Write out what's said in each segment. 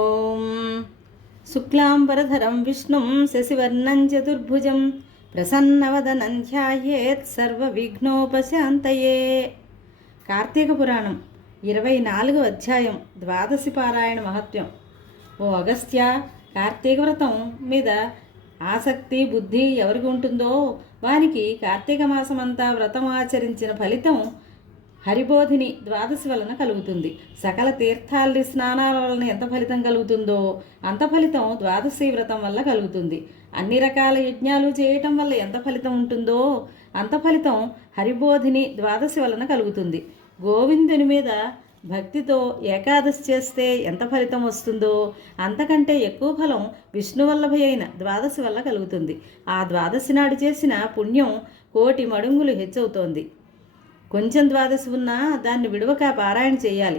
ఓం శుక్లాంబరధరం విష్ణుం శశివర్ణం చతుర్భుజం ప్రసన్నవదనం ధ్యాయేత్ సర్వవిఘ్నోపశాంతయే. కార్తీక పురాణం 24వ అధ్యాయం ద్వాదశి పారాయణ మహత్యం. ఓ అగస్త్య, కార్తీక వ్రతం మీద ఆసక్తి బుద్ధి ఎవరికి ఉంటుందో వానికి కార్తీక మాసమంతా వ్రతం ఆచరించిన ఫలితం హరిబోధిని ద్వాదశి వలన కలుగుతుంది. సకల తీర్థాల్ని స్నానాల వలన ఎంత ఫలితం కలుగుతుందో అంత ఫలితం ద్వాదశి వ్రతం వల్ల కలుగుతుంది. అన్ని రకాల యజ్ఞాలు చేయటం వల్ల ఎంత ఫలితం ఉంటుందో అంత ఫలితం హరిబోధిని ద్వాదశి వలన కలుగుతుంది. గోవిందుని మీద భక్తితో ఏకాదశి చేస్తే ఎంత ఫలితం వస్తుందో అంతకంటే ఎక్కువ ఫలం విష్ణువల్లభ అయిన ద్వాదశి వల్ల కలుగుతుంది. ఆ ద్వాదశి నాడు చేసిన పుణ్యం 1,000,000 మడుంగులు హెచ్చవుతోంది. కొంచెం ద్వాదశి ఉన్నా దాన్ని విడవక పారాయణ చేయాలి.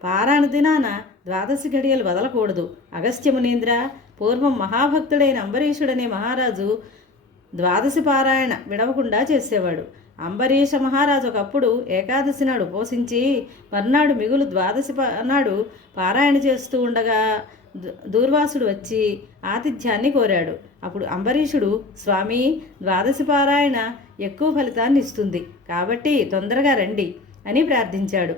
పారాయణ దినాన ద్వాదశి ఘడియలు వదలకూడదు. అగస్త్య మునీంద్ర, పూర్వం మహాభక్తుడైన అంబరీషుడనే మహారాజు ద్వాదశి పారాయణ విడవకుండా చేసేవాడు. అంబరీష మహారాజు ఒకప్పుడు ఏకాదశి నాడు ఉపవసించి మర్నాడు మిగులు ద్వాదశి నాడు పారాయణ చేస్తూ ఉండగా దూర్వాసుడు వచ్చి ఆతిథ్యాన్ని కోరాడు. అప్పుడు అంబరీషుడు, స్వామి, ద్వాదశి పారాయణ ఎక్కువ ఫలితాన్ని ఇస్తుంది కాబట్టి తొందరగా రండి అని ప్రార్థించాడు.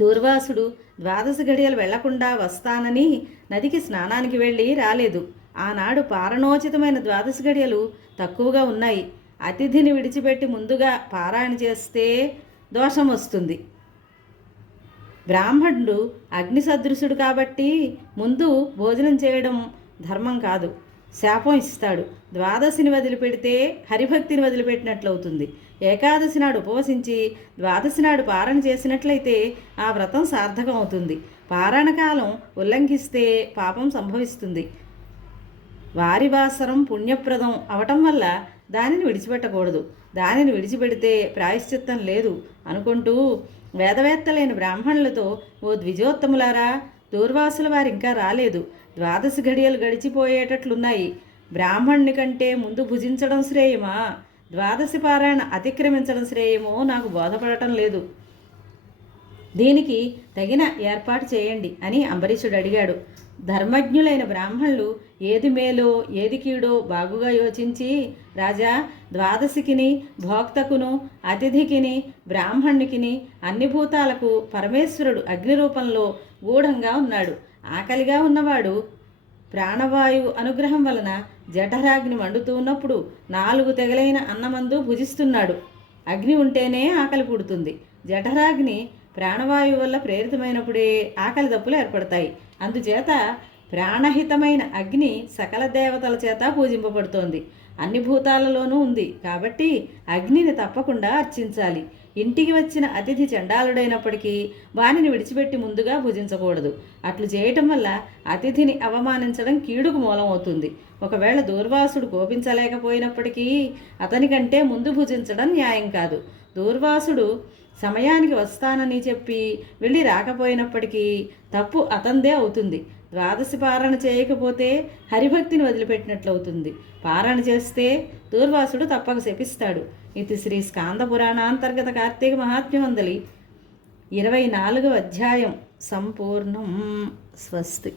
దూర్వాసుడు ద్వాదశి ఘడియలు వెళ్లకుండా వస్తానని నదికి స్నానానికి వెళ్ళి రాలేదు. ఆనాడు పారణోచితమైన ద్వాదశి ఘడియలు తక్కువగా ఉన్నాయి. అతిథిని విడిచిపెట్టి ముందుగా పారాయణ చేస్తే దోషం వస్తుంది. బ్రాహ్మణుడు అగ్ని సదృశుడు కాబట్టి ముందు భోజనం చేయడం ధర్మం కాదు, శాపం ఇస్తాడు. ద్వాదశిని వదిలిపెడితే హరిభక్తిని వదిలిపెట్టినట్లవుతుంది. ఏకాదశి నాడు ఉపవసించి ద్వాదశి నాడు పారణ చేసినట్లయితే ఆ వ్రతం సార్థకం అవుతుంది. పారాయణ కాలం ఉల్లంఘిస్తే పాపం సంభవిస్తుంది. వారివాసరం పుణ్యప్రదం అవటం వల్ల దానిని విడిచిపెట్టకూడదు. దానిని విడిచిపెడితే ప్రాయశ్చిత్తం లేదు అనుకుంటూ వేదవేత్తలైన బ్రాహ్మణులతో, ఓ ద్విజోత్తములారా, దూర్వాసుల వారు ఇంకా రాలేదు. ద్వాదశి ఘడియలు గడిచిపోయేటట్లున్నాయి. బ్రాహ్మణుని కంటే ముందు భుజించడం శ్రేయమా, ద్వాదశి పారాయణ అతిక్రమించడం శ్రేయమో నాకు బోధపడటం లేదు. దీనికి తగిన ఏర్పాటు చేయండి అని అంబరీషుడు అడిగాడు. ధర్మజ్ఞులైన బ్రాహ్మణులు ఏది మేలో ఏది కీడో బాగుగా యోచించి, రాజా, ద్వాదశికిని భోక్తకును అతిథికిని బ్రాహ్మణునికిని అన్ని భూతాలకు పరమేశ్వరుడు అగ్ని రూపంలో గూఢంగా ఉన్నాడు. ఆకలిగా ఉన్నవాడు ప్రాణవాయువు అనుగ్రహం వలన జఠరాగ్ని మండుతూ ఉన్నప్పుడు 4 తెగలైన అన్నమందు భుజిస్తున్నాడు. అగ్ని ఉంటేనే ఆకలి పుడుతుంది. జఠరాగ్ని ప్రాణవాయువు వల్ల ప్రేరితమైనప్పుడే ఆకలి దప్పులు ఏర్పడతాయి. అందుచేత ప్రాణహితమైన అగ్ని సకల దేవతల చేత పూజింపబడుతోంది. అన్ని భూతాలలోనూ ఉంది కాబట్టి అగ్నిని తప్పకుండా అర్చించాలి. ఇంటికి వచ్చిన అతిథి చండాలుడైనప్పటికీ వానిని విడిచిపెట్టి ముందుగా భుజించకూడదు. అట్లు చేయటం వల్ల అతిథిని అవమానించడం కీడుకు మూలమవుతుంది. ఒకవేళ దూర్వాసుడు కోపించలేకపోయినప్పటికీ అతని కంటే ముందు భుజించడం న్యాయం కాదు. దూర్వాసుడు సమయానికి వస్తానని చెప్పి వెళ్ళి రాకపోయినప్పటికీ తప్పు అతందే అవుతుంది. ద్వాదశి పారణ చేయకపోతే హరిభక్తిని వదిలిపెట్టినట్లవుతుంది. పారణ చేస్తే దూర్వాసుడు తప్పక శపిస్తాడు. ఇది శ్రీ స్కాంద పురాణాంతర్గత కార్తీక మహాత్మ్యమందలి 24వ అధ్యాయం సంపూర్ణం. స్వస్తి.